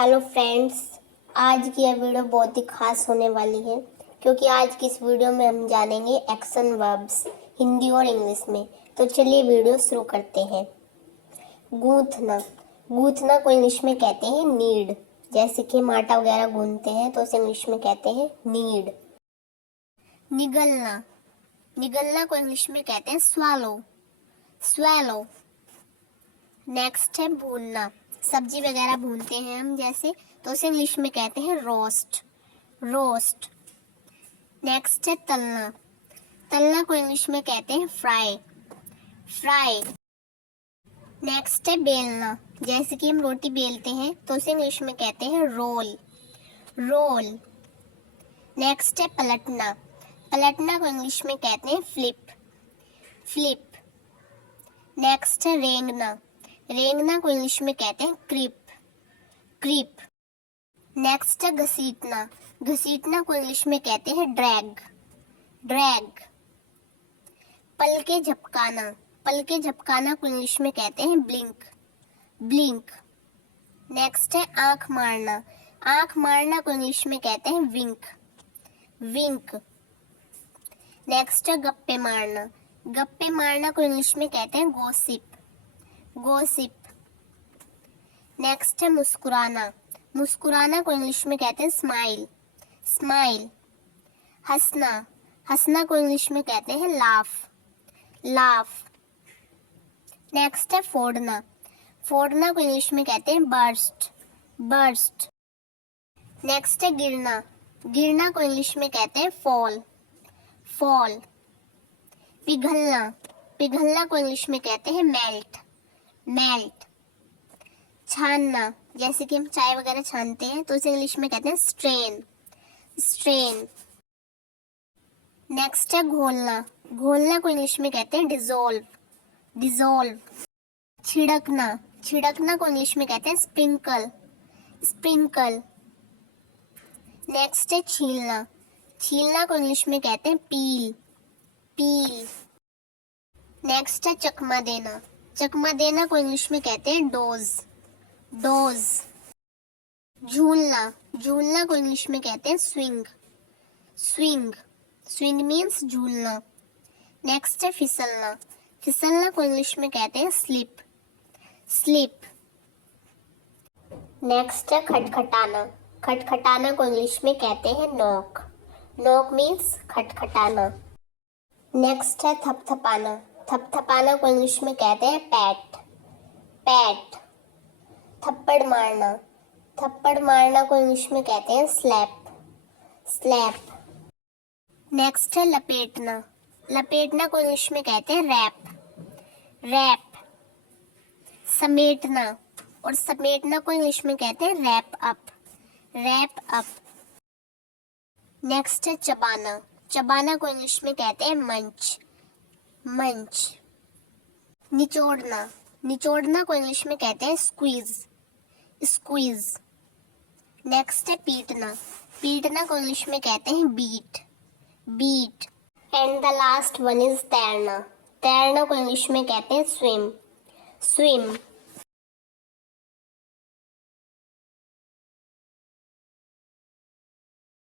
Hello friends, आज की यह वीडियो बहुत ही खास होने वाली है क्योंकि आज की इस वीडियो में हम जानेंगे एक्शन वर्ब्स हिंदी और इंग्लिश में। तो चलिए वीडियो शुरू करते हैं। गूंथना, गूंथना को इंग्लिश में कहते हैं नीड। जैसे कि हम आटा वगैरह गूंथते हैं तो उसे इंग्लिश में कहते हैं नीड। निगलना, निगलना को इंग्लिश में कहते हैं स्वालो, स्वैलो। नेक्स्ट है भूनना, सब्जी वगैरह भूनते हैं हम जैसे, तो उसे इंग्लिश में कहते हैं रोस्ट, रोस्ट। नेक्स्ट है तलना, तलना को इंग्लिश में कहते हैं फ्राई, फ्राई। नेक्स्ट है बेलना, जैसे कि हम रोटी बेलते हैं तो उसे इंग्लिश में कहते हैं रोल, रोल। नेक्स्ट है पलटना, पलटना को इंग्लिश में कहते हैं फ्लिप, फ्लिप। नेक्स्ट है रेंगना, रेंगना को इंग्लिश में कहते हैं क्रीप, क्रीप। नेक्स्ट है घसीटना, घसीटना को इंग्लिश में कहते हैं ड्रैग, ड्रैग। पलके झपकाना, पलके झपकाना को इंग्लिश में कहते हैं ब्लिंक, ब्लिंक। नेक्स्ट है आंख मारना, आंख मारना को इंग्लिश में कहते हैं विंक, विंक। नेक्स्ट है गप्पे मारना, गप्पे मारना को इंग्लिश में कहते हैं गॉसिप, गॉसिप। नेक्स्ट है मुस्कुराना, मुस्कुराना को इंग्लिश में कहते हैं स्माइल, स्माइल। हंसना, हंसना को इंग्लिश में कहते हैं लाफ, लाफ। नेक्स्ट है फोड़ना, फोड़ना को इंग्लिश में कहते हैं बर्स्ट, बर्स्ट। नेक्स्ट है गिरना, गिरना को इंग्लिश में कहते हैं फॉल, फॉल। पिघलना, पिघलना को इंग्लिश में कहते हैं मेल्ट, मेल्ट। छानना, जैसे कि हम चाय वगैरह छानते हैं तो उसे इंग्लिश में कहते हैं स्ट्रेन, स्ट्रेन। नेक्स्ट है घोलना, घोलना को इंग्लिश में कहते हैं डिसॉल्व, डिसॉल्व। छिड़कना, छिड़कना को इंग्लिश में कहते हैं स्प्रिंकल, स्प्रिंकल। नेक्स्ट है छीलना, छीलना को इंग्लिश में कहते हैं पील, पील। नेक्स्ट है चकमा देना, चकमा देना को इंग्लिश में कहते हैं डोज, डोज। झूलना, झूलना को इंग्लिश में कहते हैं स्विंग, स्विंग, स्विंग मीन्स झूलना। नेक्स्ट है फिसलना, फिसलना को इंग्लिश में कहते हैं स्लिप, स्लिप। नेक्स्ट है खटखटाना, खटखटाना को इंग्लिश में कहते हैं नॉक, नॉक मीन्स खटखटाना। नेक्स्ट है थपथपाना, थपथपाना को इंग्लिश में कहते हैं पैट, पैट। थप्पड़ मारना, थप्पड़ मारना को इंग्लिश में कहते हैं स्लैप, स्लैप। नेक्स्ट है लपेटना, लपेटना को इंग्लिश में कहते हैं रैप, रैप। समेटना, और समेटना को इंग्लिश में कहते हैं wrap up, wrap up. Next है चबाना, चबाना को इंग्लिश में कहते हैं मंच, मंच। निचोड़ना, निचोड़ना को इंग्लिश में कहते हैं स्क्वीज, स्क्वीज। नेक्स्ट है पीटना, पीटना को इंग्लिश में कहते हैं beat, beat. And the last one is तैरना, तैरना को इंग्लिश में कहते हैं स्विम, स्विम।